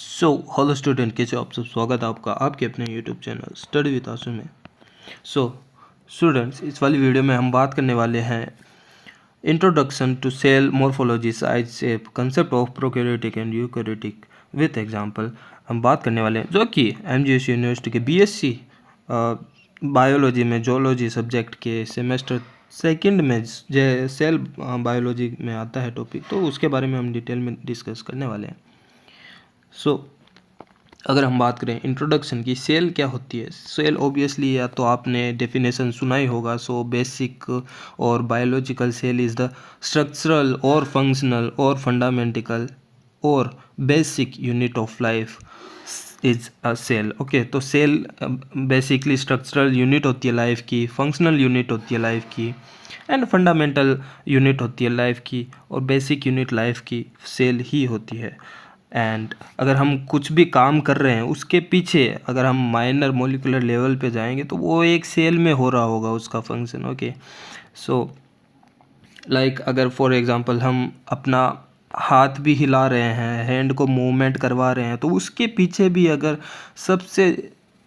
Hello student, कैसे हो आप सब। स्वागत है आपका आपके अपने यूट्यूब चैनल स्टडी विद आशु में। स्टूडेंट्स, इस वाली वीडियो में हम बात करने वाले हैं introduction to cell morphology, size, shape, concept of prokaryotic and eukaryotic with example. हम बात करने वाले हैं जो कि एमजीएस यूनिवर्सिटी के बीएससी बायोलॉजी में जोलॉजी सब्जेक्ट के सेमेस्टर सेकंड में जो सेल बायोलॉजी में आता है टॉपिक, तो उसके बारे में हम डिटेल में डिस्कस करने वाले हैं। अगर हम बात करें इंट्रोडक्शन की, सेल क्या होती है। सेल ऑब्वियसली या तो आपने डेफिनेशन सुना ही होगा। बेसिक और biological cell is the structural और फंक्शनल और फंडामेंटिकल और basic unit of life is a cell. Okay, तो सेल बेसिकली स्ट्रक्चरल यूनिट होती है लाइफ की, फंक्शनल यूनिट होती है लाइफ की, एंड फंडामेंटल यूनिट होती है लाइफ की, और बेसिक यूनिट लाइफ की सेल ही होती है। एंड अगर हम कुछ भी काम कर रहे हैं उसके पीछे अगर हम माइनर मोलिकुलर लेवल पे जाएंगे तो वो एक सेल में हो रहा होगा उसका फंक्शन। ओके, लाइक अगर फॉर एग्जांपल हम अपना हाथ भी हिला रहे हैं, हैंड को मूवमेंट करवा रहे हैं, तो उसके पीछे भी अगर सबसे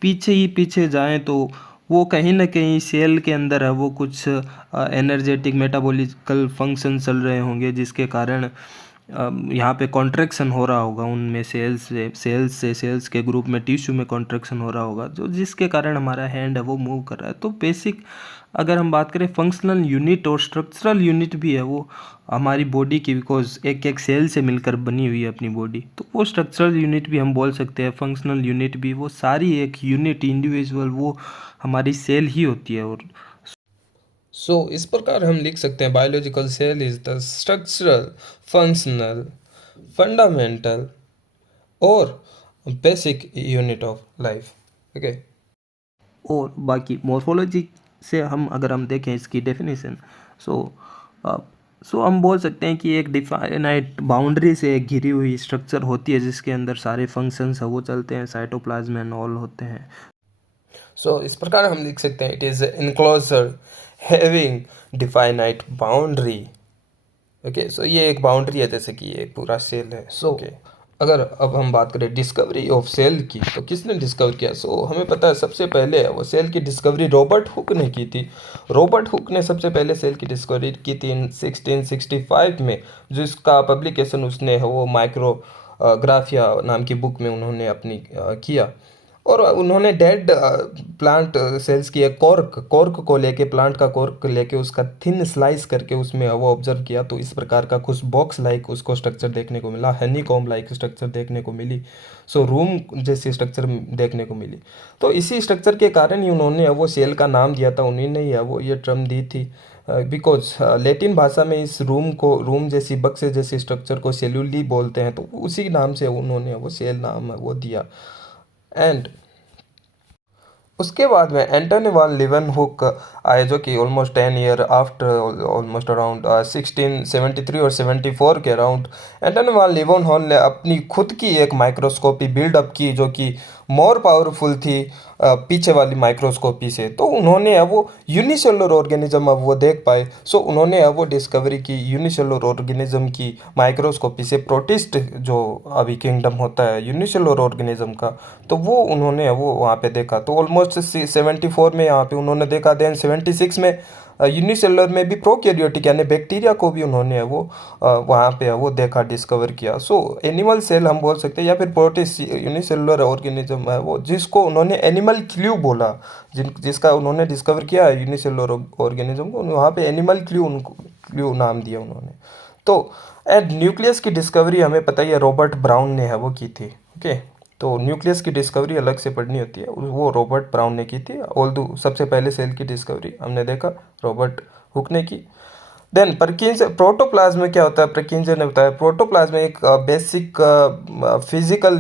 पीछे ही पीछे जाएं तो वो कहीं ना कहीं सेल के अंदर है, वो कुछ एनर्जेटिक मेटाबॉलिकल फंक्शन चल रहे होंगे जिसके कारण यहाँ पे कॉन्ट्रैक्शन हो रहा होगा उनमें, सेल्स के ग्रुप में टिश्यू में कॉन्ट्रैक्शन हो रहा होगा, जो जिसके कारण हमारा हैंड है वो मूव कर रहा है। तो बेसिक अगर हम बात करें फंक्शनल यूनिट और स्ट्रक्चरल यूनिट भी है वो हमारी बॉडी की, बिकॉज एक एक सेल से मिलकर बनी हुई है अपनी बॉडी, तो वो स्ट्रक्चरल यूनिट भी हम बोल सकते हैं, फंक्शनल यूनिट भी, वो सारी एक यूनिट इंडिविजुअल वो हमारी सेल ही होती है। और इस प्रकार हम लिख सकते हैं biological cell is the structural, functional, fundamental और basic unit of life. Okay, और बाकी मॉर्फोलॉजी से हम देखें इसकी डेफिनेशन, हम बोल सकते हैं कि एक डिफाइनाइट बाउंड्री से एक घिरी हुई स्ट्रक्चर होती है जिसके अंदर सारे फंक्शंस है वो चलते हैं, साइटोप्लाज्म एंड ऑल होते हैं। इस प्रकार हम लिख सकते हैं it is enclosure having definite boundary. Okay, ये एक बाउंड्री है, जैसे कि ये एक पूरा सेल है। अगर अब हम बात करें डिस्कवरी ऑफ सेल की, तो किसने डिस्कवर किया। हमें पता है सबसे पहले वो सेल की डिस्कवरी रॉबर्ट हुक ने की थी। रॉबर्ट हुक ने सबसे पहले सेल की डिस्कवरी की थी 1665 में, जिसका पब्लिकेशन उसने वो माइक्रोग्राफिया नाम की बुक में उन्होंने अपनी किया। और उन्होंने डेड प्लांट सेल्स की एक कॉर्क को लेके, प्लांट का कॉर्क लेके उसका थिन स्लाइस करके उसमें वो ऑब्जर्व किया, तो इस प्रकार का कुछ बॉक्स लाइक उसको स्ट्रक्चर देखने को मिला, हनी कॉम्ब लाइक स्ट्रक्चर देखने को मिली, रूम जैसी स्ट्रक्चर देखने को मिली। तो इसी स्ट्रक्चर के कारण ही उन्होंने वो सेल का नाम दिया था, उन्हीं ने ही वो ये टर्म दी थी, बिकॉज लेटिन भाषा में इस रूम जैसी बक्से जैसी स्ट्रक्चर को सेल्यूली बोलते हैं, तो उसी नाम से उन्होंने वो सेल नाम वो दिया। एंड उसके बाद में एंटनी वान लीeuwenhoek आए, जो कि almost 10 year after, almost around 1673 और 74 के अराउंड, एंटनी वान लीeuwenhoek ने अपनी खुद की एक माइक्रोस्कोपी बिल्डअप की जो कि मोर पावरफुल थी पीछे वाली माइक्रोस्कोपी से। तो उन्होंने अब वो यूनिसेलुलर ऑर्गेनिज्म अब वो देख पाए। उन्होंने अब वो डिस्कवरी की यूनिसेलुलर ऑर्गेनिज्म की माइक्रोस्कोपी से, प्रोटिस्ट जो अभी किंगडम होता है यूनिसेलुलर ऑर्गेनिज्म का, तो वो उन्होंने वो वहाँ पे देखा। तो ऑलमोस्ट 74 में यहाँ पे उन्होंने देखा। देन 76 में यूनिसेलुलर में भी प्रोकैरियोटिक यानी बैक्टीरिया को भी उन्होंने वो वहाँ पे वो देखा, डिस्कवर किया। एनिमल सेल हम बोल सकते हैं, या फिर प्रोटिस्ट यूनिसेलुलर ऑर्गेनिज्म है वो, जिसको उन्होंने एनिमल क्ल्यू बोला, जिसका उन्होंने डिस्कवर किया है यूनिसेलुलर ऑर्गेनिज्म को, वहाँ पे एनिमल क्ल्यू नाम दिया उन्होंने। तो एंड न्यूक्लियस की डिस्कवरी हमें पता ही है रॉबर्ट ब्राउन ने है वो की थी। ओके, तो न्यूक्लियस की डिस्कवरी अलग से पढ़नी होती है, वो रॉबर्ट ब्राउन ने की थी। ऑल्दो सबसे पहले सेल की डिस्कवरी हमने देखा रॉबर्ट हुक ने की। देन परकिंस, प्रोटोप्लाज्म में क्या होता है, परकिंस ने बताया प्रोटोप्लाज्म एक बेसिक फिजिकल,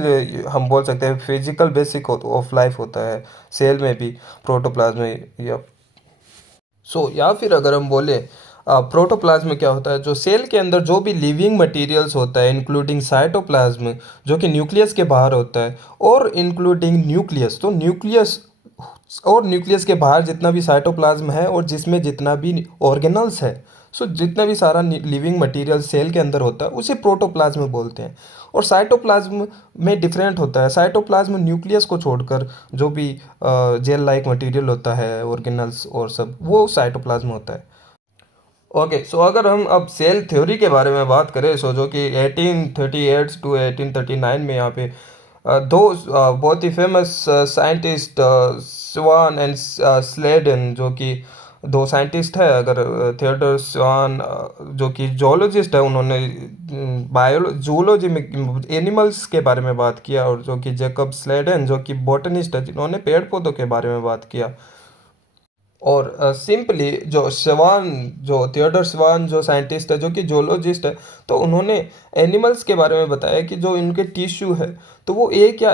हम बोल सकते हैं फिजिकल बेसिक ऑफ लाइफ होता है सेल में भी, प्रोटोप्लाज्म या या फिर अगर हम बोले प्रोटोप्लाज्म में क्या होता है, जो सेल के अंदर जो भी लिविंग मटेरियल्स होता है इंक्लूडिंग साइटोप्लाज्म जो कि न्यूक्लियस के बाहर होता है, और इंक्लूडिंग न्यूक्लियस, तो न्यूक्लियस और न्यूक्लियस के बाहर जितना भी साइटोप्लाज्म है और जिसमें जितना भी ऑर्गेनल्स है, सो जितना भी सारा लिविंग मटेरियल सेल के अंदर होता है उसे प्रोटोप्लाज्म बोलते हैं। और साइटोप्लाज्म में डिफरेंट होता है, साइटोप्लाज्म न्यूक्लियस को छोड़कर जो भी जेल लाइक मटेरियल होता है, ऑर्गेनल्स और सब, वो साइटोप्लाज्म होता है। ओके, सो अगर हम अब सेल थ्योरी के बारे में बात करें, सो जो कि 1838 टू 1839 में यहाँ पे दो बहुत ही famous scientist Schwann and Schleiden, जो कि दो साइंटिस्ट है, अगर थियोडर स्वान जो कि जोलॉजिस्ट है, उन्होंने जूलॉजी में एनिमल्स के बारे में बात किया, और जो कि जैकब स्लेडन जो कि बॉटनिस्ट है, जिन्होंने पेड़ पौधों के बारे में बात किया। और सिंपली जो स्वान, जो थियोडर स्वान जो साइंटिस्ट है, जो कि जोलॉजिस्ट है, तो उन्होंने एनिमल्स के बारे में बताया कि जो इनके टिश्यू है, तो वो एक या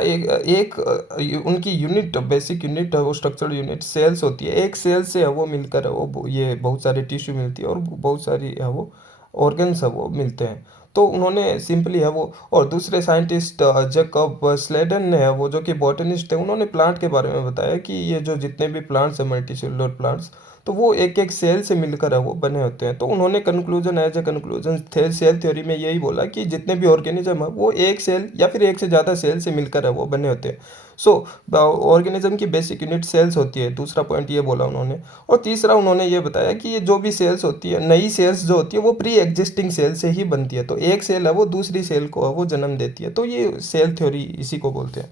उनकी यूनिट, बेसिक यूनिट है वो, स्ट्रक्चरल यूनिट सेल्स होती है। एक सेल से है वो मिलकर है वो ये बहुत सारी टिश्यू मिलती है, और बहुत सारी है वो ऑर्गन्स है वो मिलते हैं। तो उन्होंने सिंपली है वो, और दूसरे साइंटिस्ट जैकब स्लेडन ने है वो, जो कि बॉटनिस्ट है, उन्होंने प्लांट के बारे में बताया कि ये जो जितने भी प्लांट्स हैं, मल्टीसेलुलर प्लांट्स, तो वो एक एक सेल से मिलकर है वो बने होते हैं। तो उन्होंने conclusion, as a conclusion cell theory में यही बोला कि जितने भी ऑर्गेनिज्म है वो एक सेल या फिर एक से ज़्यादा सेल से मिलकर है वो बने होते हैं। सो ऑर्गेनिज्म की बेसिक यूनिट सेल्स होती है, दूसरा पॉइंट ये बोला उन्होंने। और तीसरा उन्होंने ये बताया कि ये जो भी सेल्स होती है, नई सेल्स जो होती है, वो प्री एग्जिस्टिंग सेल से ही बनती है। तो एक सेल है वो दूसरी सेल को है वो जन्म देती है। तो ये सेल थ्योरी इसी को बोलते हैं।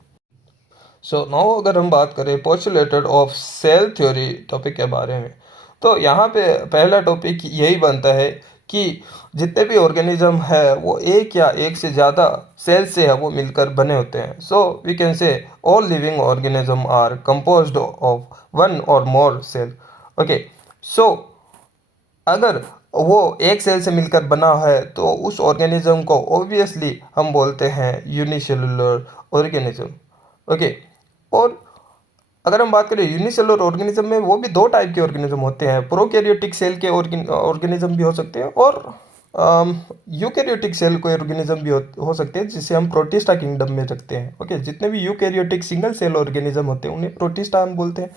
सो नाउ अगर हम बात करें postulated of cell theory topic के बारे में, तो यहाँ पे पहला टॉपिक यही बनता है कि जितने भी ऑर्गेनिज्म है वो एक या एक से ज़्यादा सेल से है वो मिलकर बने होते हैं। So we can say all living organism are composed of one or more cell. Okay, सो अगर वो एक सेल से मिलकर बना है तो उस ऑर्गेनिज्म को ऑब्वियसली हम बोलते हैं यूनिसेलुलर ऑर्गेनिज्म। ओके, और अगर हम बात करें यूनिसेलुलर ऑर्गेनिज्म में, वो भी दो टाइप के ऑर्गेनिज्म होते हैं। प्रोकैरियोटिक सेल के ऑर्गेनिज्म भी हो सकते हैं, और यूकैरियोटिक सेल के ऑर्गेनिज्म भी हो सकते हैं, जिसे हम प्रोटिस्टा किंगडम में रखते हैं। ओके, जितने भी यूकैरियोटिक सिंगल सेल ऑर्गेनिज्म होते हैं उन्हें प्रोटिस्टा हम बोलते हैं,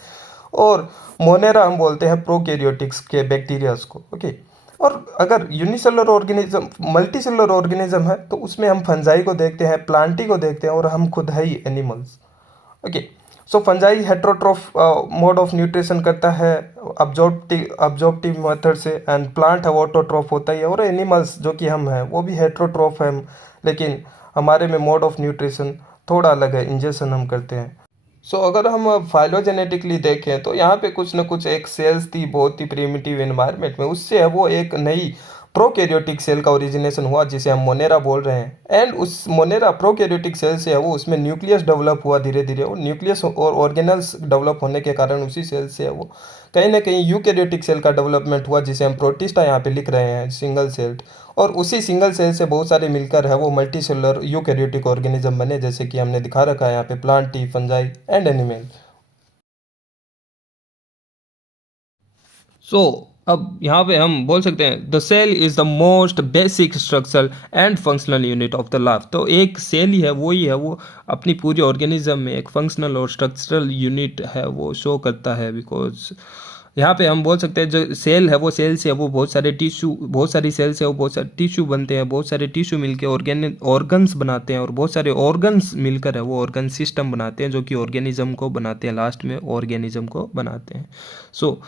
और मोनेरा हम बोलते हैं प्रोकैरियोटिक्स के बैक्टीरियाज को। ओके, और अगर यूनिसेलुलर ऑर्गेनिज्म, मल्टीसेलुलर ऑर्गेनिज्म है, तो उसमें हम फंजाई को देखते हैं, प्लांटी को देखते हैं, और हम खुद है ही animals. Okay, so fungi heterotroph mode of nutrition करता है अब्जॉर्प्टिव मेथड से, एंड प्लांट है वो ऑटोट्रोफ होता ही है, और एनिमल्स जो कि हम हैं वो भी हेट्रोट्रोफ है, लेकिन हमारे में मोड ऑफ न्यूट्रिशन थोड़ा अलग है, इंजेक्शन हम करते हैं। सो अगर हम फाइलोजेनेटिकली देखें तो यहाँ पे कुछ ना कुछ एक सेल्स थी बहुत ही प्रिमिटिव एनवायरनमेंट में, उससे है वो एक नई प्रोकैरियोटिक सेल का ओरिजिनेशन हुआ, जिसे हम मोनेरा बोल रहे हैं। एंड उस मोनेरा प्रोकैरियोटिक सेल से है वो, उसमें न्यूक्लियस डेवलप हुआ धीरे धीरे, और न्यूक्लियस और ऑर्गेनल्स डेवलप होने के कारण उसी सेल से है वो कहीं ना कहीं यूकैरियोटिक सेल का डेवलपमेंट हुआ, जिसे हम प्रोटिस्टा यहाँ पे लिख रहे हैं, सिंगल सेल। और उसी सिंगल सेल से बहुत सारे मिलकर है वो मल्टी सेलुलर यूकैरियोटिक ऑर्गेनिज्म बने, जैसे कि हमने दिखा रखा है यहाँ पे, plantae, fungi and animal. So अब यहाँ पे हम बोल सकते हैं the cell is the most basic structural and functional unit of the life. तो एक सेल ही है, वो ही है वो अपनी पूरी ऑर्गेनिज्म में एक फंक्शनल और स्ट्रक्चरल यूनिट है वो शो करता है। बिकॉज यहाँ पे हम बोल सकते हैं जो सेल है वो, सेल से है वो बहुत सारे टिश्यू, बहुत सारी सेल से वो बहुत सारे टिश्यू बनते हैं, बहुत सारे टिश्यू मिलकर ऑर्गन्स बनाते हैं, और बहुत सारे ऑर्गन्स मिलकर है वो ऑर्गन सिस्टम बनाते हैं, जो कि ऑर्गेनिज्म को बनाते हैं, लास्ट में ऑर्गेनिज्म को बनाते हैं। सो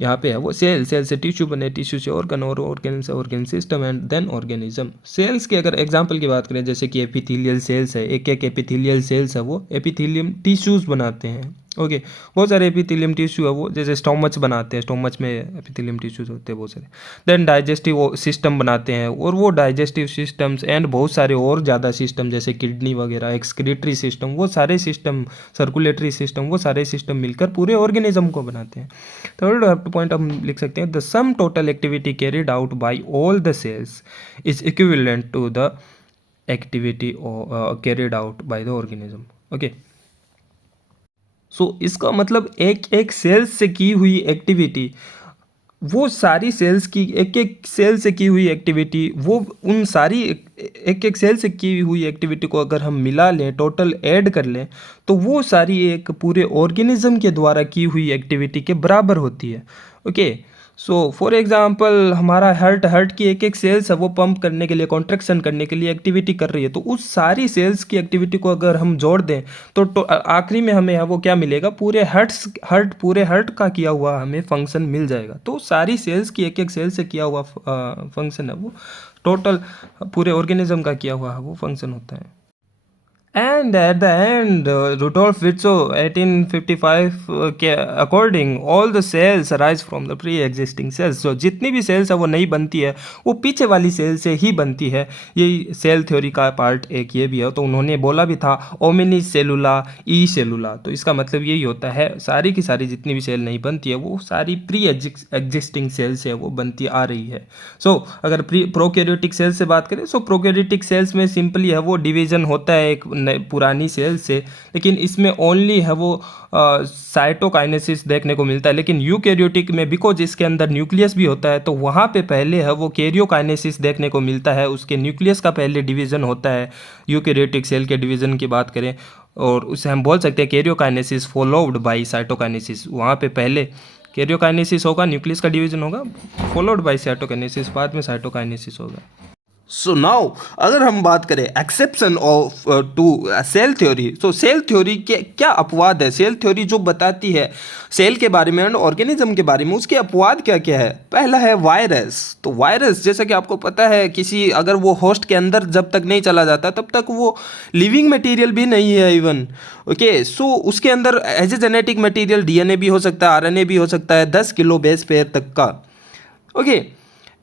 यहाँ पे है वो सेल से टिश्यू बने, टिश्यू से ऑर्गन, और ऑर्गन से organ system, and then organism. Cells के अगर एग्जांपल की बात करें, जैसे कि एपिथेलियल सेल्स है, एक एक एपिथेलियल सेल्स है वो एपिथेलियम टिश्यूज बनाते हैं। ओके, बहुत सारे एपिथेलियम टिश्यू है वो, जैसे स्टोमच बनाते हैं, स्टोमच में एपिथेलियम टिश्यूज होते हैं बहुत सारे। देन डाइजेस्टिव सिस्टम बनाते हैं, और वो डाइजेस्टिव सिस्टम्स एंड बहुत सारे और ज़्यादा सिस्टम, जैसे किडनी वगैरह, एक्सक्रीटरी सिस्टम, वो सारे सिस्टम, सर्कुलेटरी सिस्टम, वो सारे सिस्टम मिलकर पूरे ऑर्गेनिज्म को बनाते हैं। थर्ड पॉइंट हम लिख सकते हैं the sum total activity carried out by all the cells is equivalent to the activity carried out by the organism. Okay, so इसका मतलब एक एक सेल्स से की हुई एक्टिविटी, वो सारी सेल्स की एक एक सेल से की हुई एक्टिविटी, वो उन सारी एक एक सेल से की हुई एक्टिविटी को अगर हम मिला लें, टोटल ऐड कर लें, तो वो सारी एक पूरे ऑर्गेनिज्म के द्वारा की हुई एक्टिविटी के बराबर होती है। ओके, सो फॉर एग्जांपल हमारा हार्ट की एक एक सेल्स है वो पंप करने के लिए, कॉन्ट्रैक्शन करने के लिए एक्टिविटी कर रही है, तो उस सारी सेल्स की एक्टिविटी को अगर हम जोड़ दें तो आखिरी में हमें वो क्या मिलेगा, पूरे हार्ट का किया हुआ हमें फंक्शन मिल जाएगा। तो सारी सेल्स की एक एक सेल से किया हुआ फंक्शन है वो टोटल पूरे ऑर्गेनिज्म का किया हुआ है वो फंक्शन होता है। And at the end, Rudolf Virchow, 1855 के according all the cells arise from the pre existing cells. जो जितनी भी सेल्स है वो नहीं बनती है, वो पीछे वाली सेल से ही बनती है। यही सेल थ्योरी का पार्ट एक ये भी है। तो उन्होंने बोला भी था ओमिनी सेलुला ई सेलुला, तो इसका मतलब यही होता है सारी की सारी जितनी भी सेल नहीं बनती है वो सारी प्री एग्जिस्टिंग सेल से वो बनती आ रही है। सो अगर प्रोकैरियोटिक सेल्स से बात करें, सो प्रोकैरियोटिक सेल्स में सिंपली है वो डिवीजन होता है एक पुरानी सेल से, लेकिन इसमें ओनली है वो साइटोकाइनेसिस देखने को मिलता है। लेकिन यूकैरियोटिक में बिकॉज इसके अंदर न्यूक्लियस भी होता है तो वहाँ पे पहले है वो कैरियोकाइनेसिस देखने को मिलता है, उसके न्यूक्लियस का पहले डिवीजन होता है। यूकैरियोटिक सेल के डिवीजन की बात करें और उसे हम बोल सकते हैं कैरियोकाइनेसिस फॉलोड बाय साइटोकाइनेसिस। वहाँ पे पहले कैरियोकाइनेसिस होगा, न्यूक्लियस का डिवीजन होगा, फॉलोड बाय साइटोकाइनेसिस, बाद में साइटोकाइनेसिस होगा। सो नाउ अगर हम बात करें exception of to cell theory, तो सेल थ्योरी के क्या अपवाद है? सेल थ्योरी जो बताती है सेल के बारे में एंड ऑर्गेनिज्म के बारे में, उसके अपवाद क्या क्या है? पहला है वायरस। तो वायरस जैसा कि आपको पता है, किसी अगर वो होस्ट के अंदर जब तक नहीं चला जाता तब तक वो लिविंग मटेरियल भी नहीं है इवन। ओके, सो उसके अंदर as a genetic material DNA भी हो सकता है, आरएनए भी हो सकता है 10 किलो बेस पेयर तक का। ओके,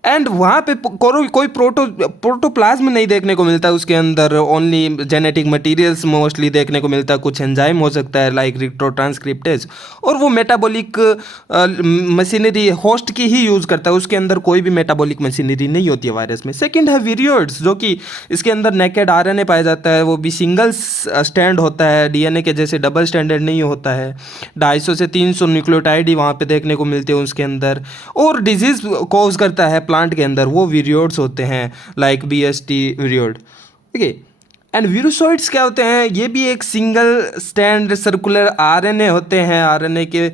एंड वहाँ पे कोई प्रोटोप्लाज्म नहीं देखने को मिलता है उसके अंदर, ओनली जेनेटिक मटेरियल्स मोस्टली देखने को मिलता है। कुछ एंजाइम हो सकता है लाइक रिट्रोट्रांसक्रिप्टेज, और वो मेटाबॉलिक मशीनरी होस्ट की ही यूज़ करता है, उसके अंदर कोई भी मेटाबॉलिक मशीनरी नहीं होती है वायरस में। सेकंड है विरियोइड्स, जो कि इसके अंदर नेकेड आरएनए पाया जाता है, वो भी सिंगल स्टैंड होता है, डीएनए के जैसे डबल स्टैंडर्ड नहीं होता है। 250 से 300 न्यूक्लियोटाइड ही वहाँ पे देखने को मिलते हैं उसके अंदर। और डिजीज़ कॉज करता है प्लांट के अंदर, वो विरियोड्स होते हैं लाइक बीएसटी विरियोड। ओके, एंड विरुसॉइड्स क्या होते हैं? ये भी एक सिंगल स्टैंड सर्कुलर आरएनए होते हैं। आरएनए के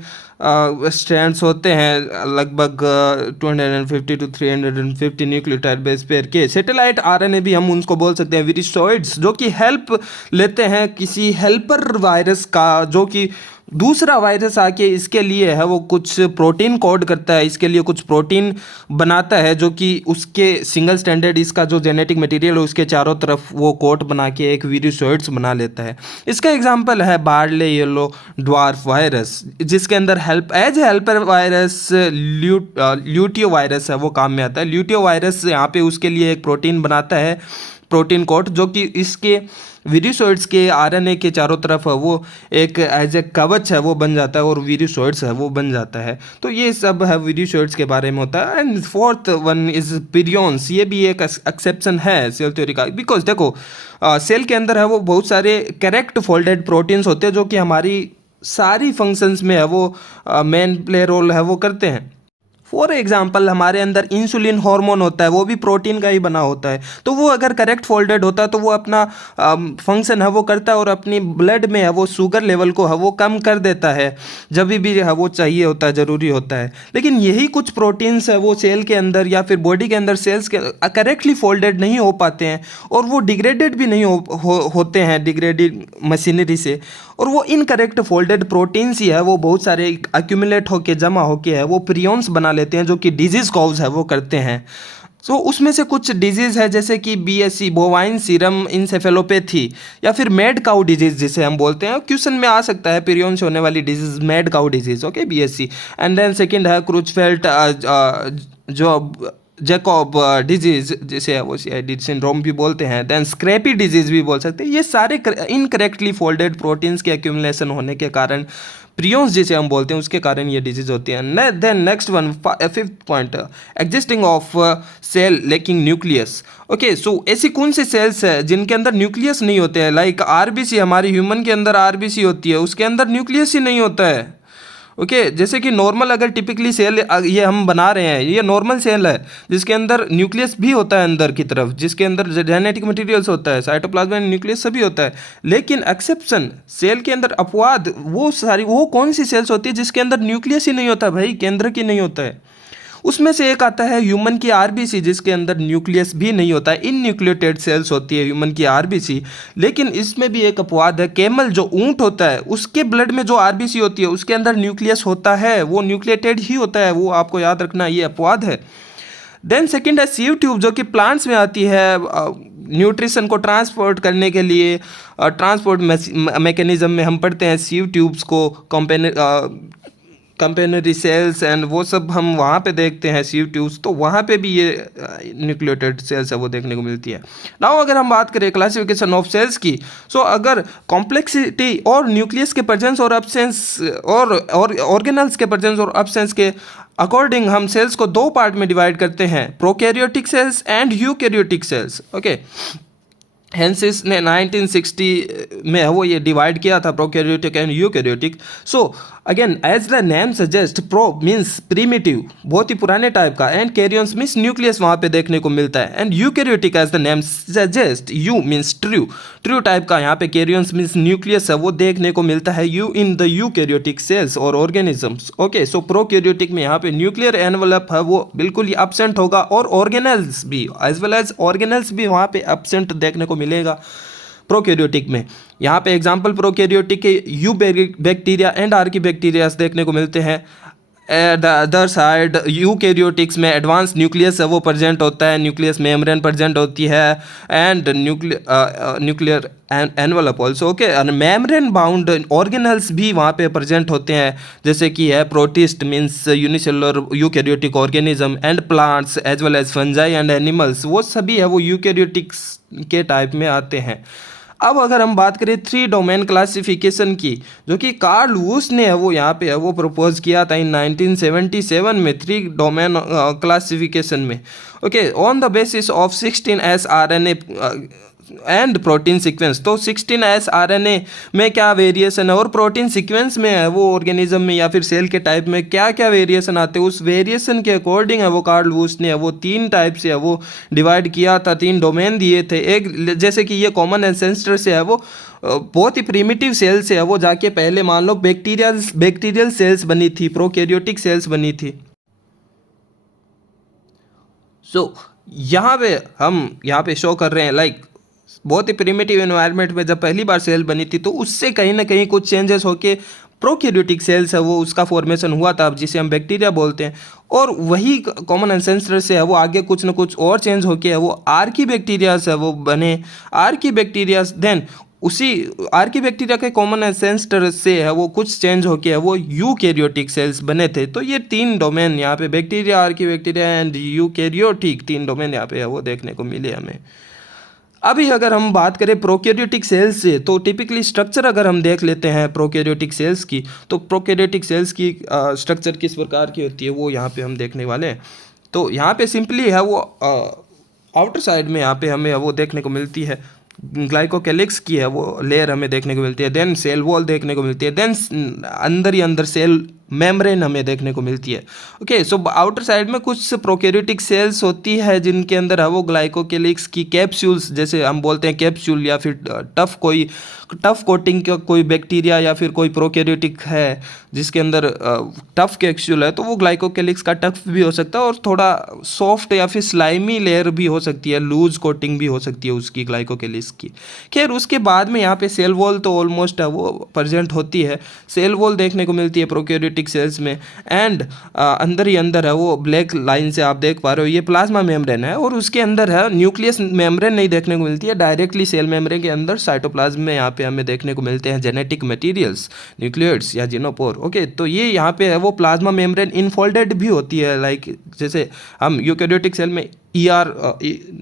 स्ट्रैंड्स होते हैं लगभग 250 to 350 न्यूक्लियोटाइड बेस पेयर के। सैटेलाइट आरएनए भी हम उनको बोल सकते हैं विरुसॉइड्स, जो कि हेल्प लेते हैं किसी हेल्पर वायरस का, जो कि दूसरा वायरस आके इसके लिए है वो कुछ प्रोटीन कोड करता है, इसके लिए कुछ प्रोटीन बनाता है, जो कि उसके सिंगल स्टैंडर्ड इसका जो जेनेटिक मटेरियल है उसके चारों तरफ वो कोट बना के एक विरुसॉइड्स बना लेता है। इसका एग्जांपल है बार्ले येलो ड्वार्फ वायरस, जिसके अंदर as helper virus luteo virus है वो काम में आता है। ल्यूटियो वायरस यहाँ पे उसके लिए एक प्रोटीन बनाता है, प्रोटीन कोट, जो कि इसके विरुसॉइड्स के आरएनए के चारों तरफ है वो एक एज ए कवच है वो बन जाता है, और विरुसॉइड्स है वो बन जाता है। तो ये सब है विरुसॉइड्स के बारे में होता है। एंड फोर्थ वन इज पिरियंस, ये भी एक एक्सेप्शन है सेल थ्योरी का, बिकॉज देखो सेल के अंदर है वो बहुत सारे करेक्ट फोल्डेड प्रोटीन्स होते हैं, जो कि हमारी सारी फंक्शंस में है वो मेन प्ले रोल है वो करते हैं। फॉर एग्जाम्पल हमारे अंदर इंसुलिन हार्मोन होता है, वो भी प्रोटीन का ही बना होता है। तो वो अगर करेक्ट फोल्डेड होता है तो वो अपना फंक्शन है वो करता है, और अपनी ब्लड में है वो शुगर लेवल को है वो कम कर देता है जब भी है वो चाहिए होता है, ज़रूरी होता है। लेकिन यही कुछ प्रोटीन्स है वो सेल के अंदर या फिर बॉडी के अंदर सेल्स के करेक्टली फोल्डेड नहीं हो पाते हैं, और वो डिग्रेडेड भी नहीं होते हैं डिग्रेडेड मशीनरी से, और वो इनकरेक्ट फोल्डेड प्रोटीन्स ही है वो बहुत सारे एक्यूमुलेट होके जमा होके है वो प्रियॉन्स बना लेते हैं, जो कि डिजीज़ कॉज है वो करते हैं। तो उसमें से कुछ डिजीज़ है जैसे कि बीएससी बोवाइन सीरम इंसेफेलोपैथी, या फिर मैड काउ डिजीज़ जिसे हम बोलते हैं। क्वेश्चन में आ सकता है पीरियड से होने वाली disease mad cow disease, okay, BSC. And then second है क्रूचफेल्ट जो जैकॉब डिजीज़, जिसे वो सीआईडी सिंड्रोम भी बोलते हैं। देन स्क्रैपी डिजीज़ भी बोल सकते हैं। ये सारे इनकरेक्टली फोल्डेड प्रोटीन्स के एक्यूमुलेशन होने के कारण, प्रियॉन्स जिसे हम बोलते हैं, उसके कारण ये डिजीज होती है। Then next one, fifth point, existing of cell lacking nucleus. Okay, so ऐसी कौन सी सेल्स है जिनके अंदर न्यूक्लियस नहीं होते हैं? लाइक आरबीसी, हमारी ह्यूमन के अंदर आरबीसी होती है, उसके अंदर न्यूक्लियस ही नहीं होता है। ओके, जैसे कि नॉर्मल अगर टिपिकली सेल ये हम बना रहे हैं, ये नॉर्मल सेल है जिसके अंदर न्यूक्लियस भी होता है अंदर की तरफ, जिसके अंदर जेनेटिक मटेरियल्स होता है, साइटोप्लाज्म में न्यूक्लियस सभी होता है। लेकिन एक्सेप्शन, सेल के अंदर अपवाद, वो कौन सी सेल्स होती है जिसके अंदर न्यूक्लियस ही नहीं होता भाई, केंद्र की नहीं होता है। उसमें से एक आता है ह्यूमन की आरबीसी, जिसके अंदर न्यूक्लियस भी नहीं होता है, इनन्यूक्लिएटेड सेल्स होती है ह्यूमन की आरबीसी। लेकिन इसमें भी एक अपवाद है, कैमल जो ऊंट होता है उसके ब्लड में जो आरबीसी होती है उसके अंदर न्यूक्लियस होता है, वो न्यूक्लिएटेड ही होता है, वो आपको याद रखना, ये अपवाद है। देन सेकंड है सीव ट्यूब, जो कि प्लांट्स में आती है न्यूट्रिशन को ट्रांसपोर्ट करने के लिए। ट्रांसपोर्ट मैकेनिज्म में हम पढ़ते हैं सीव ट्यूब्स को, कंपेनरी सेल्स एंड वो सब हम वहाँ पे देखते हैं सीव ट्यूब्स, तो वहाँ पे भी ये न्यूक्लिएटेड सेल्स है वो देखने को मिलती है। नाउ अगर हम बात करें क्लासिफिकेशन ऑफ सेल्स की, सो अगर कॉम्प्लेक्सिटी और न्यूक्लियस के प्रेजेंस और अब्सेंस और ऑर्गेनल्स के प्रेजेंस और अब्सेंस के अकॉर्डिंग हम सेल्स को दो पार्ट में डिवाइड करते हैं, prokaryotic cells and eukaryotic cells. Okay, Hans Ris ने 1960 में वो ये डिवाइड किया था, prokaryotic and eukaryotic. So again as the name suggest, pro means primitive, बहुत ही पुराने टाइप का, एंड कैरियंस मीन्स न्यूक्लियस वहाँ पे देखने को मिलता है, and eukaryotic as the name suggest, eu means true, true type का यहाँ पे कैरियंस मीन्स न्यूक्लियस है वो देखने को मिलता है you in the eukaryotic cells और ऑर्गेनिजम्स। ओके, सो प्रोकैरियोटिक में यहाँ पे न्यूक्लियर एनवलप है वो बिल्कुल ही एब्सेंट होगा, और ऑर्गेनल्स भी एज वेल एज ऑर्गेनल्स भी वहाँ पे एब्सेंट देखने को मिलेगा प्रोकैरियोटिक में। यहाँ पे एग्जांपल प्रोकैरियोटिक के you bacteria and Archie bacteria देखने को मिलते हैं। द अदर साइड यूकैरियोटिक्स में एडवांस न्यूक्लियस है वो प्रेजेंट होता है, न्यूक्लियस मेम्ब्रेन प्रेजेंट होती है, and nuclear envelope also. Okay, और मेम्ब्रेन बाउंड ऑर्गेनल्स भी वहाँ पे प्रेजेंट होते हैं, जैसे कि है protist means unicellular eukaryotic organism, and plants as well as fungi and animals, वो सभी है वो यूकैरियोटिक्स के टाइप में आते हैं। अब अगर हम बात करें 3 डोमेन क्लासिफिकेशन की, जो कि कार्ल वुश ने है वो यहाँ पे है वो प्रपोज किया था इन 1977 में, 3 डोमेन क्लासिफिकेशन में। Okay, on the basis of 16S RNA and protein sequence. तो 16S RNA में क्या वेरिएशन है और प्रोटीन सीक्वेंस में है वो ऑर्गेनिज्म में या फिर सेल के टाइप में क्या क्या वेरिएशन आते हैं, उस वेरिएशन के अकॉर्डिंग है वो कार्ल वुश ने है वो 3 टाइप से है वो डिवाइड किया था, 3 डोमेन दिए थे। एक जैसे कि ये कॉमन एंसेस्टर से है वो बहुत ही प्रिमिटिव सेल से है वो जाके पहले मान लो बैक्टीरियल सेल्स बनी थी, प्रोकैरियोटिक सेल्स बनी थी। सो यहाँ पे हम यहाँ पे शो कर रहे हैं लाइक बहुत ही प्रिमिटिव एनवायरनमेंट में जब पहली बार सेल बनी थी तो उससे कहीं ना कहीं कुछ चेंजेस होके प्रोकैरियोटिक सेल्स है वो उसका फॉर्मेशन हुआ था, जिसे हम बैक्टीरिया बोलते हैं, और वही कॉमन एंसेस्टर से है वो आगे कुछ ना कुछ और चेंज होके है वो आर्की बैक्टीरियाज है वो बने। आर्की बैक्टीरियाज देन उसी आर्की बैक्टीरिया के कॉमन एंसेस्टर से है वो कुछ चेंज होके है वो यूकैरियोटिक सेल्स बने थे। तो ये 3 डोमेन यहाँ पे bacteria, Archie bacteria and eukaryotic 3 domain यहाँ पे है वो देखने को मिले हमें। अभी अगर हम बात करें प्रोकैरियोटिक सेल्स से, तो टिपिकली स्ट्रक्चर अगर हम देख लेते हैं प्रोकैरियोटिक सेल्स की, तो प्रोकैरियोटिक सेल्स की स्ट्रक्चर किस प्रकार की होती है वो यहाँ पे हम देखने वाले हैं। तो यहाँ पे सिंपली है वो आउटर साइड में यहाँ पे हमें वो देखने को मिलती है, ग्लाइकोकेलिक्स की है वो लेयर हमें देखने को मिलती है, देन सेल वॉल देखने को मिलती है, देन अंदर ही अंदर सेल मेम्ब्रेन हमें देखने को मिलती है। ओके, सो आउटर साइड में कुछ प्रोकैरियोटिक सेल्स होती है जिनके अंदर है वो ग्लाइकोकेलिक्स की कैप्सूल्स, जैसे हम बोलते हैं कैप्सूल, या फिर टफ कोटिंग का कोई बैक्टीरिया या फिर कोई प्रोकैरियोटिक है जिसके अंदर टफ कैप्सूल है, तो वो ग्लाइकोकेलिक्स का टफ भी हो सकता है और थोड़ा सॉफ्ट या फिर स्लाइमी लेयर भी हो सकती है, लूज कोटिंग भी हो सकती है उसकी ग्लाइकोकेलिक्स की। खैर उसके बाद में यहाँ पे सेल वॉल तो ऑलमोस्ट है वो प्रेजेंट होती है, सेल वॉल देखने को मिलती है प्रोकैरियोटिक सेल्स में, एंड अंदर ही अंदर है वो ब्लैक लाइन से आप देख पा रहे हो ये प्लाज्मा मेम्ब्रेन है, और उसके अंदर है न्यूक्लियस मेम्ब्रेन नहीं देखने को मिलती है, डायरेक्टली सेल मेम्ब्रेन के अंदर साइटोप्लाज्म में यहाँ पे हमें देखने को मिलते हैं जेनेटिक मटेरियल्स, न्यूक्लियोइड्स या जिनोपोर। ओके, तो ये यहाँ पे है वो प्लाज्मा मेम्ब्रेन इनफोल्डेड भी होती है, लाइक जैसे हम यूकैरियोटिक सेल में ER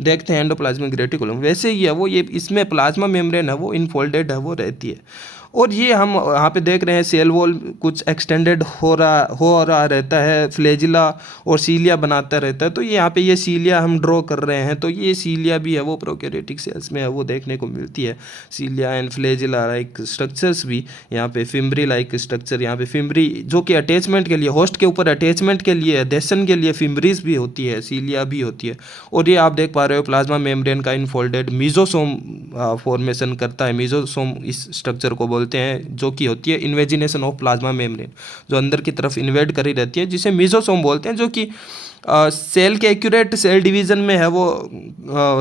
देखते हैं एंडोप्लाज्मिक रेटिकुलम, वैसे ही है वो ये इसमें प्लाज्मा मेम्ब्रेन है वो इनफोल्डेड है वो रहती है। और ये हम यहाँ पे देख रहे हैं सेल वॉल कुछ एक्सटेंडेड हो रहा रहता है, फ्लैजिला और सीलिया बनाता रहता है, तो ये यहाँ पे ये सीलिया हम ड्रॉ कर रहे हैं, तो ये सीलिया भी है वो प्रोकैरियोटिक सेल्स में है वो देखने को मिलती है, cilia and flagella like structures भी यहाँ पे, फिम्ब्री लाइक स्ट्रक्चर यहाँ पे, फिम्ब्री जो कि अटैचमेंट के लिए होस्ट के ऊपर अटैचमेंट के लिए, एडेशन के लिए फिम्ब्रीज भी होती है, सीलिया भी होती है। और ये आप देख पा रहे हो प्लाज्मा मेम्ब्रेन का इनफोल्डेड मीजोसोम फॉर्मेशन करता है। मीजोसोम इस स्ट्रक्चर को बोलते हैं, जो कि होती है इन्वेजिनेशन ऑफ प्लाज्मा मेम्ब्रेन, जो अंदर की तरफ इन्वेड करी रहती है, जिसे मीजोसोम बोलते हैं, जो कि सेल के एक्यूरेट सेल डिवीजन में है वो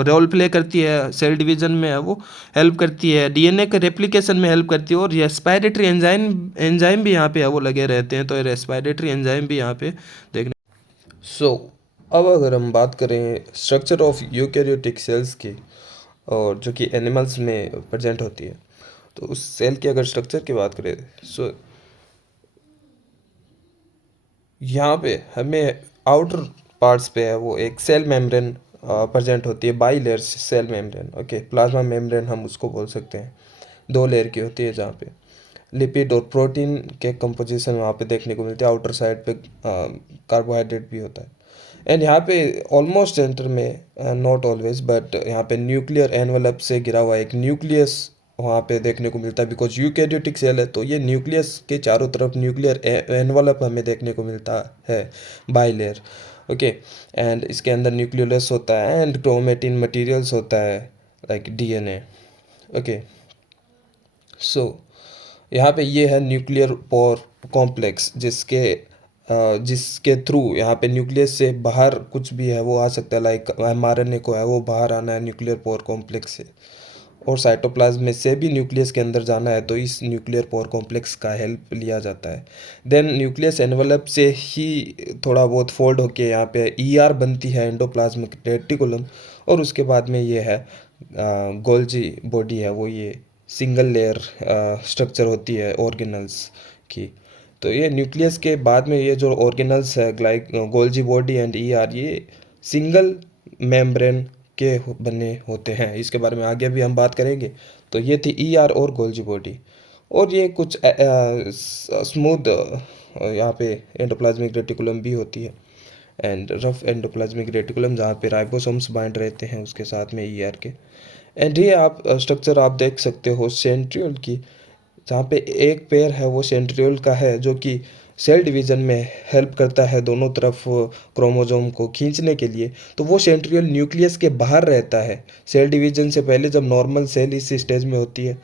रोल प्ले करती है, सेल डिवीजन में है वो हेल्प करती है, डीएनए के रेप्लिकेशन में हेल्प करती है, और रेस्पिरेटरी एंजाइम भी यहाँ पे है वो लगे रहते हैं। तो रेस्पिरेटरी एंजाइम भी यहाँ पे देखने। अब अगर हम बात करें स्ट्रक्चर ऑफ यूकैरियोटिक सेल्स की, और जो कि एनिमल्स में प्रेजेंट होती है, तो उस सेल की अगर स्ट्रक्चर की बात करें, यहाँ पे हमें आउटर पार्ट्स पे है वो एक सेल मेम्ब्रेन प्रेजेंट होती है, bilayer cell membrane. Okay, plasma membrane हम उसको बोल सकते हैं, 2 लेयर की होती है, जहाँ पे लिपिड और प्रोटीन के कंपोजिशन वहाँ पे देखने को मिलती है। आउटर साइड पे कार्बोहाइड्रेट भी होता है। एंड यहाँ पे ऑलमोस्ट सेंटर में, नॉट ऑलवेज, बट यहाँ पे न्यूक्लियर एनवलप से घिरा हुआ एक न्यूक्लियस वहाँ पे देखने को मिलता है, बिकॉज यूकैरियोटिक सेल है, तो ये न्यूक्लियस के चारों तरफ न्यूक्लियर एनवलप हमें देखने को मिलता है, बाई लेयर। ओके, एंड इसके अंदर न्यूक्लियोलस होता है एंड क्रोमेटिन मटेरियल्स होता है, लाइक डीएनए। ओके, सो यहाँ पे ये है न्यूक्लियर पोर कॉम्प्लेक्स, जिसके थ्रू यहाँ पे न्यूक्लियस से बाहर कुछ भी है वो आ सकता है, लाइक एमआरएनए को है वो बाहर आना है न्यूक्लियर पोर कॉम्प्लेक्स से, और साइटोप्लाज्म में से भी न्यूक्लियस के अंदर जाना है, तो इस न्यूक्लियर पोर कॉम्प्लेक्स का हेल्प लिया जाता है। देन न्यूक्लियस एनवलप से ही थोड़ा बहुत फोल्ड होके यहाँ पे ईआर बनती है, एंडोप्लाज्मिक रेटिकुलम, और उसके बाद में ये है गोल्जी बॉडी है वो, ये सिंगल लेयर स्ट्रक्चर होती है ऑर्गेनल्स की। तो ये न्यूक्लियस के बाद में ये जो ऑर्गेनल्स है, गोल्जी बॉडी एंड ईआर, ये सिंगल मेम्ब्रेन के बने होते हैं। इसके बारे में आगे भी हम बात करेंगे। तो ये थी ईआर और गोल्जी बॉडी, और ये कुछ स्मूथ यहाँ पे एंडोप्लाज्मिक रेटिकुलम भी होती है, एंड रफ एंडोप्लाज्मिक रेटिकुलम जहाँ पे राइबोसोम्स बाइंड रहते हैं उसके साथ में ईआर के। एंड ये आप स्ट्रक्चर आप देख सकते हो सेंट्रियोल की, जहाँ पे एक पैर है वो सेंट्रियोल का है, जो कि सेल डिवीज़न में हेल्प करता है दोनों तरफ क्रोमोसोम को खींचने के लिए। तो वो सेंट्रियोल न्यूक्लियस के बाहर रहता है सेल डिवीज़न से पहले, जब नॉर्मल सेल इस स्टेज में होती है,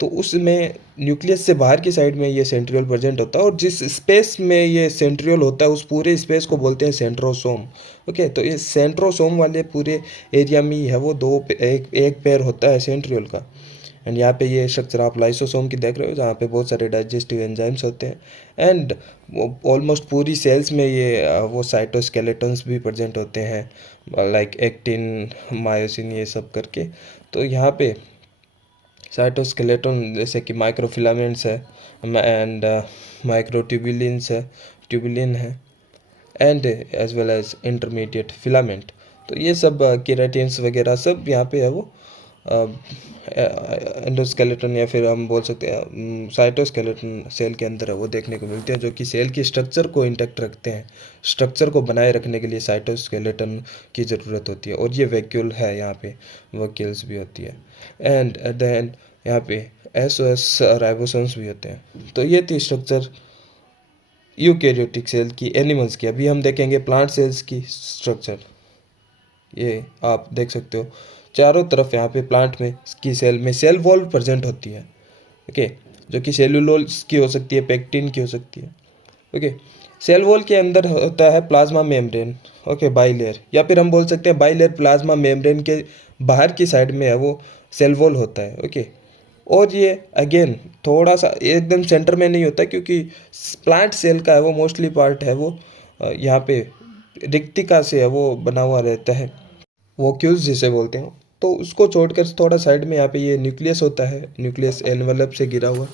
तो उसमें न्यूक्लियस से बाहर की साइड में ये सेंट्रियोल प्रेजेंट होता है, और जिस स्पेस में ये सेंट्रियोल होता है उस पूरे स्पेस को बोलते हैं सेंट्रोसोम। ओके, तो ये सेंट्रोसोम वाले पूरे एरिया में ही है वो एक पैर होता है सेंट्रियोल का। एंड यहाँ पे ये स्ट्रक्चर आप लाइसोसोम की देख रहे हो, जहाँ पे बहुत सारे डाइजेस्टिव एंजाइम्स होते हैं, एंड ऑलमोस्ट पूरी सेल्स में ये वो साइटोस्केलेटन्स भी प्रेजेंट होते हैं, लाइक एक्टिन, मायोसिन, ये सब करके। तो यहाँ पे साइटोस्केलेटन जैसे कि माइक्रोफिलामेंट्स है, एंड माइक्रोट्यूबुलिन्स है, ट्यूबुलिन है, and as well as intermediate filament. तो ये सब केराटिन्स वगैरह सब यहाँ पे है वो एंडोस्केलेटन, या फिर हम बोल सकते हैं साइटोस्केलेटन सेल के अंदर है वो देखने को मिलते हैं, जो कि सेल की स्ट्रक्चर को इंटैक्ट रखते हैं। स्ट्रक्चर को बनाए रखने के लिए साइटोस्केलेटन की ज़रूरत होती है, और ये वैक्यूल है, यहाँ पे वैक्यूल्स भी होती है, एंड एट द एंड यहाँ पे एसओएस राइबोसोम्स भी होते हैं। तो ये थी स्ट्रक्चर यूकैरियोटिक सेल की, एनिमल्स की। अभी हम देखेंगे प्लांट सेल्स की स्ट्रक्चर। ये आप देख सकते हो चारों तरफ यहाँ पे प्लांट में की सेल में सेल वॉल प्रेजेंट होती है। ओके, जो कि सेलुलोज की हो सकती है, पेक्टिन की हो सकती है। ओके, सेल वॉल के अंदर होता है plasma membrane. Okay, by layer, या फिर हम बोल सकते हैं बाई लेयर प्लाज्मा मेम्ब्रेन के बाहर की साइड में है वो सेल वॉल होता है। ओके, और ये अगेन थोड़ा सा एकदम सेंटर में नहीं होता, क्योंकि प्लांट सेल का है वो मोस्टली पार्ट है वो यहाँ पे रिक्तिका से है वो बना हुआ रहता है, वोक्यूल्स जिसे बोलते हैं। तो उसको छोड़कर थोड़ा साइड में यहाँ पे ये न्यूक्लियस होता है, न्यूक्लियस एनवलप से घिरा हुआ,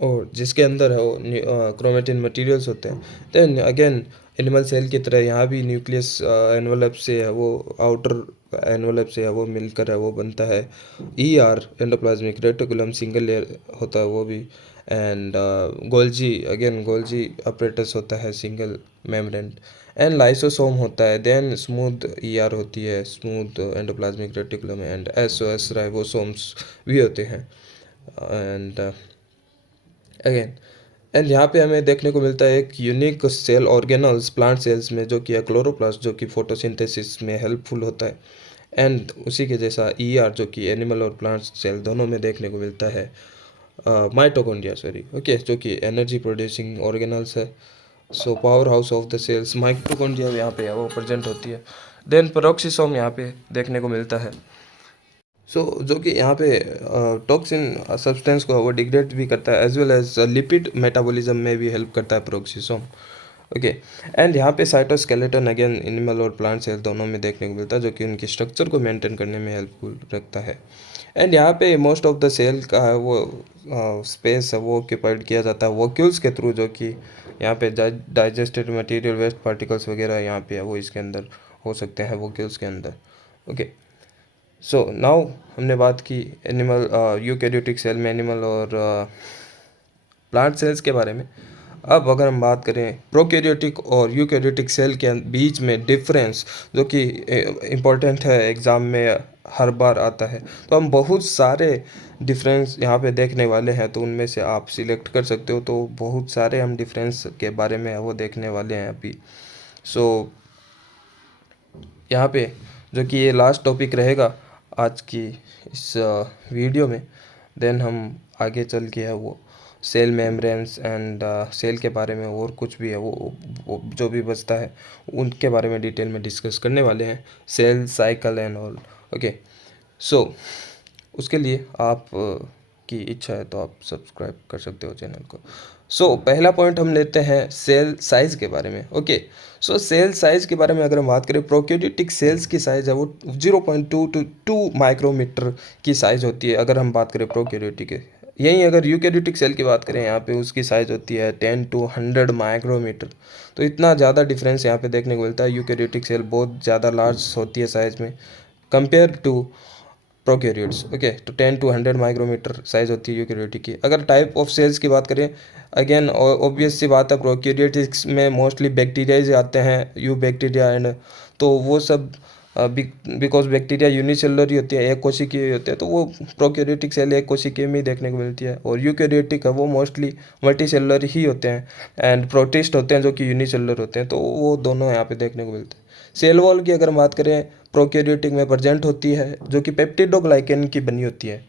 और जिसके अंदर है वो क्रोमेटिन मटेरियल्स होते हैं। देन अगेन एनिमल सेल की तरह यहाँ भी न्यूक्लियस एनवलप से है वो, आउटर एनवलप से है वो मिलकर है वो बनता है ER, endoplasmic reticulum, single layer होता है वो भी, एंड गोल्जी अपरेटस होता है, सिंगल मेम्ब्रेन, एंड लाइसोसोम होता है। देन स्मूथ ईआर होती है, smooth endoplasmic reticulum, and SOS ribosomes भी होते हैं, एंड अगेन एंड यहाँ पे हमें देखने को मिलता है एक unique cell organelles plant cells में, जो कि है क्लोरोप्लास्ट, जो कि फोटोसिंथेसिस में हेल्पफुल होता है। एंड उसी के जैसा ईआर जो कि एनिमल और प्लांट सेल दोनों में देखने को मिलता है माइटोकॉन्ड्रिया, सॉरी, ओके, जो कि एनर्जी प्रोड्यूसिंग ऑर्गेनल्स है। So powerhouse of the cells mitochondria यहाँ पे है वो प्रेजेंट होती है। देन पेरोक्सिसोम यहाँ पे देखने को मिलता है। जो कि यहाँ पे टॉक्सिन सब्सटेंस को वो डिग्रेड भी करता है, as well as lipid metabolism में भी हेल्प करता है पेरोक्सिसोम, ओके। एंड यहाँ पे साइटोस्केलेटन अगेन एनिमल और प्लांट सेल दोनों में देखने को मिलता है, जो कि उनके स्ट्रक्चर को मेंटेन करने में हेल्पफुल रखता है। एंड यहाँ पे मोस्ट ऑफ द सेल का है वो स्पेस है वो ऑक्यूपाइड किया जाता है वोक्यूल्स के थ्रू, जो कि यहाँ पे डाइजेस्टेड मटेरियल वेस्ट पार्टिकल्स वगैरह यहाँ पे है वो इसके अंदर हो सकते हैं वोक्यूल्स के अंदर, ओके। सो नाउ हमने बात की एनिमल यूकैरियोटिक सेल में एनिमल और प्लांट सेल्स के बारे में। अब अगर हम बात करें प्रोकैरियोटिक और यूकैरियोटिक सेल के बीच में डिफरेंस, जो कि इम्पोर्टेंट है, एग्ज़ाम में हर बार आता है, तो हम बहुत सारे डिफरेंस यहाँ पे देखने वाले हैं, तो उनमें से आप सिलेक्ट कर सकते हो। तो बहुत सारे हम डिफरेंस के बारे में वो देखने वाले हैं अभी। सो यहाँ पे जो कि ये लास्ट टॉपिक रहेगा आज की इस वीडियो में। देन हम आगे चल के है वो सेल मेम्ब्रेन्स एंड सेल के बारे में और कुछ भी है वो जो भी बचता है उनके बारे में डिटेल में डिस्कस करने वाले हैं, cell cycle and all, okay. So उसके लिए आप की इच्छा है तो आप सब्सक्राइब कर सकते हो चैनल को। पहला पॉइंट हम लेते हैं सेल साइज़ के बारे में, ओके। सेल साइज़ के बारे में अगर हम बात करें, प्रोकैरियोटिक सेल्स की साइज़ है वो 0.2 to 2 माइक्रोमीटर की साइज़ होती है अगर हम बात करें प्रोकैरियोटिक के। यहीं अगर यूकैरियोटिक सेल की बात करें, यहाँ पे उसकी साइज़ होती है 10 to 100 माइक्रोमीटर। तो इतना ज़्यादा डिफरेंस यहाँ पे देखने को मिलता है। यूकैरियोटिक सेल बहुत ज़्यादा लार्ज होती है साइज़ में कंपेयर टू प्रोकैरियोट्स, ओके। तो 10 to 100 माइक्रोमीटर साइज होती है यूकैरियोटिक की। अगर टाइप ऑफ सेल्स की बात करें, अगेन ऑब्वियस सी बात है, प्रोकैरियोटिक्स में मोस्टली बैक्टीरियाज आते हैं, यू बैक्टीरिया एंड, तो वो सब बिकॉज बैक्टीरिया यूनिसेलुलर ही होती है, एक कोशिकीय होते हैं, तो वो प्रोकैरियोटिक सेल एक कोशिकीय में ही देखने को मिलती है। और यूकैरियोटिक है वो मोस्टली मल्टीसेलुलर ही होते हैं एंड प्रोटिस्ट होते हैं जो कि यूनिसेलुलर होते हैं, तो वो दोनों यहाँ पे देखने को मिलते हैं। सेल वॉल की अगर बात करें, प्रोकैरियोटिक में प्रेजेंट होती है, जो कि पेप्टिडोग्लाइकेन की बनी होती है,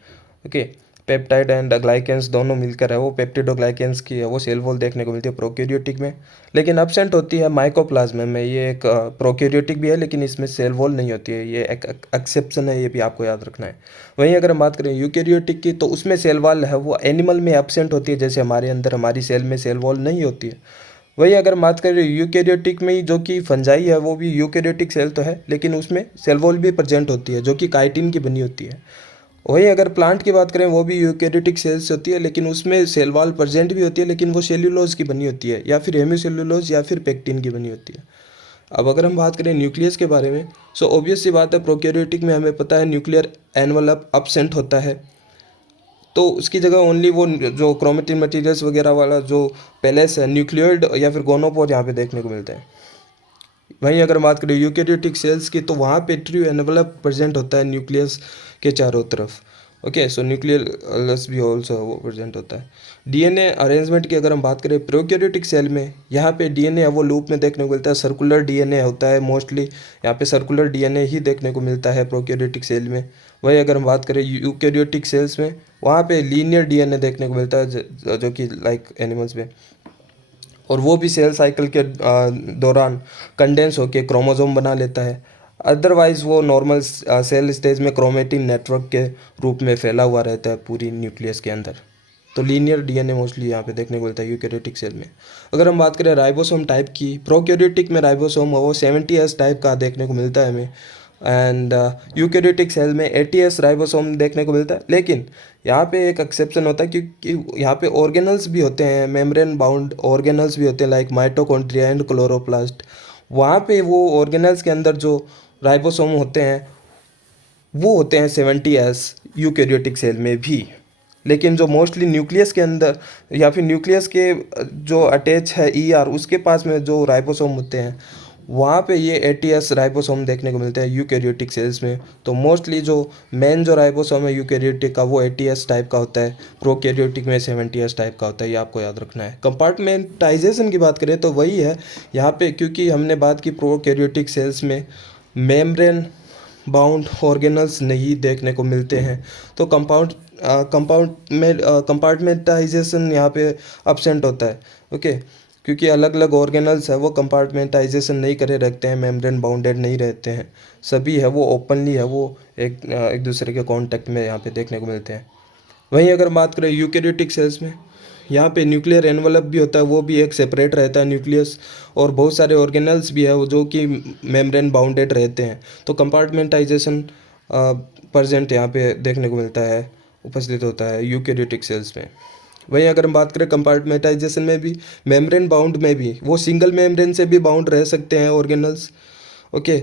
ओके। पेप्टाइड एंड ग्लाइकेंस दोनों मिलकर है वो पेप्टिडोग्लाइकेंस की है वो सेल वॉल देखने को मिलती है प्रोकैरियोटिक में। लेकिन एब्सेंट होती है माइकोप्लाज्मा में। ये एक प्रोकैरियोटिक भी है लेकिन इसमें सेल वॉल नहीं होती है, ये एक एक्सेप्शन है, ये भी आपको याद रखना है। वहीं अगर हम बात करें यूकैरियोटिक की, तो उसमें सेल वॉल है वो एनिमल में एब्सेंट होती है, जैसे हमारे अंदर हमारी सेल में सेल वॉल नहीं होती है। वही अगर बात करें यूकैरियोटिक में ही, जो कि फंजाई है वो भी यूकैरियोटिक सेल तो है लेकिन उसमें सेल वॉल भी प्रेजेंट होती है, जो कि काइटिन की बनी होती है। वही अगर प्लांट की बात करें, वो भी यूकैरियोटिक सेल्स होती है लेकिन उसमें सेल वॉल प्रेजेंट भी होती है, लेकिन वो सेल्यूलोज की बनी होती है, या फिर हेमीसेल्यूलोज या फिर पेक्टिन की बनी होती है। अब अगर हम बात करें न्यूक्लियस के बारे में, ऑब्वियस सी बात है, प्रोकैरियोटिक में हमें पता है न्यूक्लियर एनवलप अब्सेंट होता है, तो उसकी जगह ओनली वो जो क्रोमेटिन मटेरियल्स वगैरह वाला जो पैलेस है, न्यूक्लियोइड या फिर गोनोपोर यहाँ पे देखने को मिलते हैं। वहीं अगर बात करें यूकैरियोटिक सेल्स की, तो वहाँ पे ट्रू एनवलप प्रेजेंट होता है न्यूक्लियस के चारों तरफ, ओके। न्यूक्लियस भी ऑल्सो वो प्रेजेंट होता है। डीएनए अरेंजमेंट की अगर हम बात करें प्रोकैरियोटिक सेल में, यहाँ पे डीएनए वो लूप में देखने को मिलता है, सर्कुलर डीएनए होता है मोस्टली, यहाँ पे सर्कुलर डीएनए ही देखने को मिलता है प्रोकैरियोटिक सेल में। वही अगर हम बात करें यूकैरियोटिक सेल्स में, वहाँ पे लीनियर डीएनए देखने को मिलता है, जो कि लाइक एनिमल्स में, और वो भी सेल साइकिल के दौरान कंडेंस होकर क्रोमोसोम बना लेता है। अदरवाइज वो नॉर्मल सेल स्टेज में क्रोमेटिन नेटवर्क के रूप में फैला हुआ रहता है पूरी न्यूक्लियस के अंदर। तो लीनियर डीएनए मोस्टली यहाँ पे देखने को मिलता है यूकैरियोटिक सेल में। अगर हम बात करें राइबोसोम टाइप की, प्रोकैरियोटिक में राइबोसोम वो 70S टाइप का देखने को मिलता है हमें, एंड यूकैरियोटिक सेल में 80S राइबोसोम देखने को मिलता है। लेकिन यहाँ पे एक एक्सेप्शन होता है क्योंकि यहाँ पे ऑर्गेनल्स भी होते हैं, मेम्ब्रेन बाउंड ऑर्गेनल्स भी होते हैं, लाइक माइटोकॉन्ड्रिया एंड क्लोरोप्लास्ट। वहाँ पे वो ऑर्गेनल्स के अंदर जो राइबोसोम होते हैं वो होते हैं 70S यूकैरियोटिक सेल में भी। लेकिन जो मोस्टली न्यूक्लियस के अंदर या फिर न्यूक्लियस के जो अटैच है ईआर, उसके पास में जो राइबोसोम होते हैं वहाँ पे ये एटीएस राइबोसोम देखने को मिलते हैं यूकैरियोटिक सेल्स में। तो मोस्टली जो मेन जो राइबोसोम है यूकैरियोटिक का वो एटीएस टाइप का होता है, प्रोकैरियोटिक में 70s टाइप का होता है, ये आपको याद रखना है। कंपार्टमेंटाइजेशन की बात करें तो वही है यहाँ पे, क्योंकि हमने बात की प्रोकैरियोटिक सेल्स में मेम्ब्रेन बाउंड ऑर्गेनल्स नहीं देखने को मिलते हैं, तो कंपार्टमेंटाइजेशन यहाँ पे अब्सेंट होता है। ओके, क्योंकि अलग अलग ऑर्गेनल्स है वो कंपार्टमेंटाइजेशन नहीं करे रखते हैं, मेम्ब्रेन बाउंडेड नहीं रहते हैं, सभी है वो ओपनली है वो एक दूसरे के कांटेक्ट में यहाँ पे देखने को मिलते हैं। वहीं अगर बात करें यूकैरियोटिक सेल्स में, यहाँ पे न्यूक्लियर एनवलप भी होता है, वो भी एक सेपरेट रहता है न्यूक्लियस, और बहुत सारे ऑर्गेनल्स भी है वो जो कि मेम्ब्रेन बाउंडेड रहते हैं। तो कंपार्टमेंटाइजेशन प्रेजेंट यहाँ पे देखने को मिलता है, उपस्थित होता है यूकैरियोटिक सेल्स में। वहीं अगर हम बात करें कंपार्टमेंटाइजेशन में भी, मेम्ब्रेन बाउंड में भी वो सिंगल मेम्ब्रेन से भी बाउंड रह सकते हैं ऑर्गेनल्स। ओके,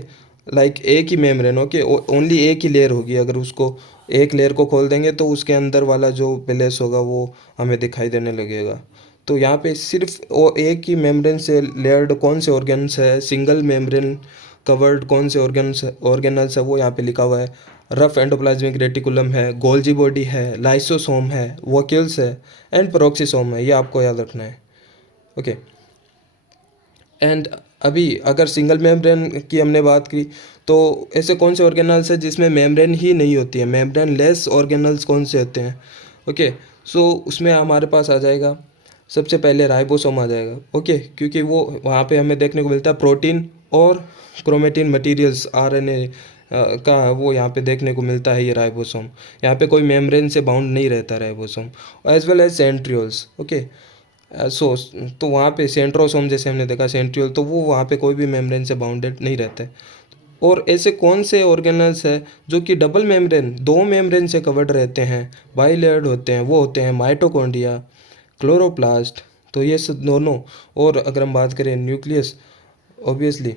लाइक एक ही मेम्ब्रेन, ओके, ओनली एक ही लेयर होगी, अगर उसको एक लेयर को खोल देंगे तो उसके अंदर वाला जो प्लेस होगा वो हमें दिखाई देने लगेगा। तो यहाँ पे सिर्फ वो एक ही मेम्ब्रेन से लेयर्ड कौन से ऑर्गेन्स है, सिंगल मेम्ब्रेन कवर्ड कौन से ऑर्गेनल्स है वो यहाँ पे लिखा हुआ है। रफ एंडोप्लाज्मिक रेटिकुलम है, गोल्जी बॉडी है, लाइसोसोम है, वोक्यूल्स है एंड पेरोक्सिसोम है, ये आपको याद रखना है। ओके, एंड अभी अगर सिंगल मेम्ब्रेन की हमने बात की तो ऐसे कौन से ऑर्गेनल्स है जिसमें मेम्ब्रेन ही नहीं होती है, मेम्ब्रेन लेस ऑर्गेनल्स कौन से होते हैं। ओके, सो उसमें हमारे पास आ जाएगा सबसे पहले राइबोसोम आ जाएगा। ओके, क्योंकि वो वहाँ पे हमें देखने को मिलता है प्रोटीन और क्रोमेटिन मटेरियल्स, आरएनए का वो यहाँ पे देखने को मिलता है ये राइबोसोम। यहाँ पे कोई मेम्ब्रेन से बाउंड नहीं रहता ribosome, as well as centrioles. Okay, so तो वहाँ पे सेंट्रोसोम जैसे हमने देखा सेंट्रियोल, तो वो वहाँ पे कोई भी मेम्ब्रेन से बाउंडेड नहीं रहता है। और ऐसे कौन से ऑर्गेनल्स है जो कि डबल मेम्ब्रेन, दो मेम्ब्रेन से कवर्ड रहते हैं, बाइलेयर्ड होते हैं, वो होते हैं माइटोकॉन्ड्रिया, क्लोरोप्लास्ट। तो ये सब दोनों, और अगर हम बात करें न्यूक्लियस, ऑब्वियसली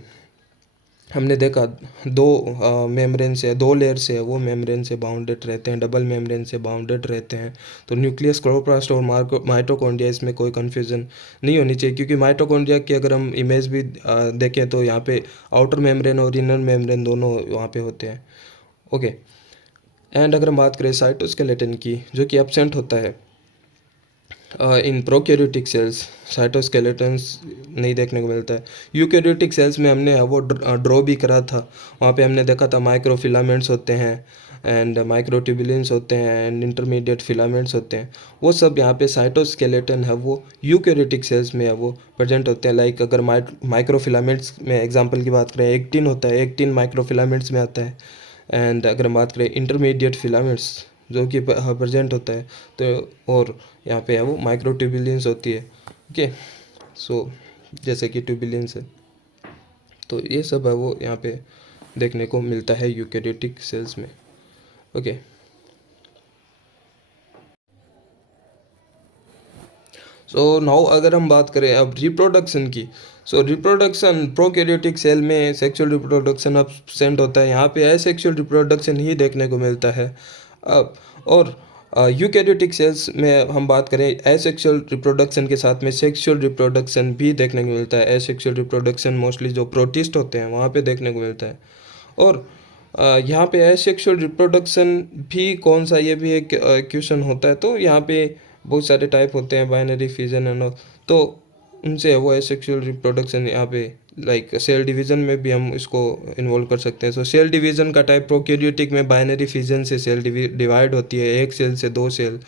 हमने देखा दो मेम्ब्रेन से, दो लेयर से है वो मेम्ब्रेन से बाउंडेड रहते हैं, डबल मेम्ब्रेन से बाउंडेड रहते हैं। तो न्यूक्लियस, क्लोरोप्लास्ट और माइटोकॉन्ड्रिया, इसमें कोई कन्फ्यूज़न नहीं होनी चाहिए, क्योंकि माइटोकॉन्ड्रिया की अगर हम इमेज भी देखें तो यहाँ पे आउटर मेम्ब्रेन और इनर मेम्ब्रेन दोनों वहाँ पे होते हैं। ओके, एंड अगर हम बात करें साइटोस्केलेटन की, जो कि एब्सेंट होता है इन प्रोकैरियोटिक सेल्स, साइटोस्केलेटन्स नहीं देखने को मिलता है। यूकैरियोटिक सेल्स में हमने वो ड्रॉ भी करा था, वहाँ पे हमने देखा था माइक्रोफिलामेंट्स होते हैं एंड माइक्रोट्यूबुलेंस होते हैं एंड इंटरमीडिएट फिलामेंट्स होते हैं, वो सब यहाँ पे साइटोस्केलेटन है वो यूकैरियोटिक सेल्स में है वो प्रेजेंट होते हैं। लाइक अगर माइक्रोफिलामेंट्स में एग्जांपल की बात करें, एक्टिन होता है, एक्टिन माइक्रोफिलामेंट्स में आता है। एंड अगर हम बात करें इंटरमीडिएट फिलामेंट्स जो कि प्रेजेंट होता है, तो और यहाँ पे है वो माइक्रोट्यूबुलेंस होती है। ओके, सो जैसे कि ट्यूबुलेंस है, तो ये सब है वो यहाँ पे देखने को मिलता है यूकैरियोटिक सेल्स में। ओके, सो नाउ अगर हम बात करें अब रिप्रोडक्शन की, सो रिप्रोडक्शन प्रोकैरियोटिक सेल में सेक्सुअल रिप्रोडक्शन अब्सेंट होता है, यहाँ पे एसेक्सुअल रिप्रोडक्शन ही देखने को मिलता है। अब और यूकैरियोटिक सेल्स में हम बात करें एसेक्सुअल रिप्रोडक्शन के साथ में सेक्सुअल रिप्रोडक्शन भी देखने को मिलता है। एसेक्सुअल रिप्रोडक्शन मोस्टली जो प्रोटिस्ट होते हैं वहाँ पे देखने को मिलता है। और यहाँ पे एसेक्सुअल रिप्रोडक्शन भी कौन सा, ये भी एक क्वेश्चन होता है। तो यहाँ पे बहुत सारे टाइप होते हैं, बाइनरी फिजन एंड ऑल, तो उनसे वो एसेक्सुअल रिप्रोडक्शन यहाँ पे लाइक सेल डिवीजन में भी हम इसको इन्वॉल्व कर सकते हैं। सो सेल डिवीजन का टाइप प्रोकैरियोटिक में बाइनरी फिजन से सेल डिवाइड होती है, एक सेल से दो सेल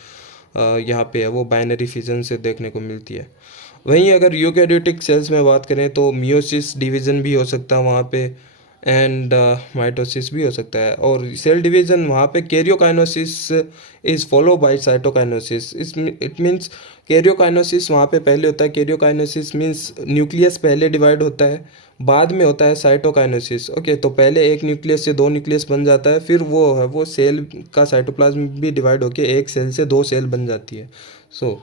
यहाँ पे है वो बाइनरी फिजन से देखने को मिलती है। वहीं अगर यूकैरियोटिक सेल्स में बात करें तो मियोसिस डिवीजन भी हो सकता है वहाँ पे, एंड माइटोसिस भी हो सकता है। और सेल डिवीजन वहाँ पे karyokinesis is follow by cytokinesis, it means karyokinesis वहाँ पे पहले होता है। कैरियोकाइनोसिस मीन्स न्यूक्लियस पहले डिवाइड होता है, बाद में होता है साइटोकाइनोसिस। ओके, तो पहले एक न्यूक्लियस से दो न्यूक्लियस बन जाता है, फिर वो है वो सेल का साइटोप्लाज्म भी डिवाइड होके एक सेल से दो सेल बन जाती है। सो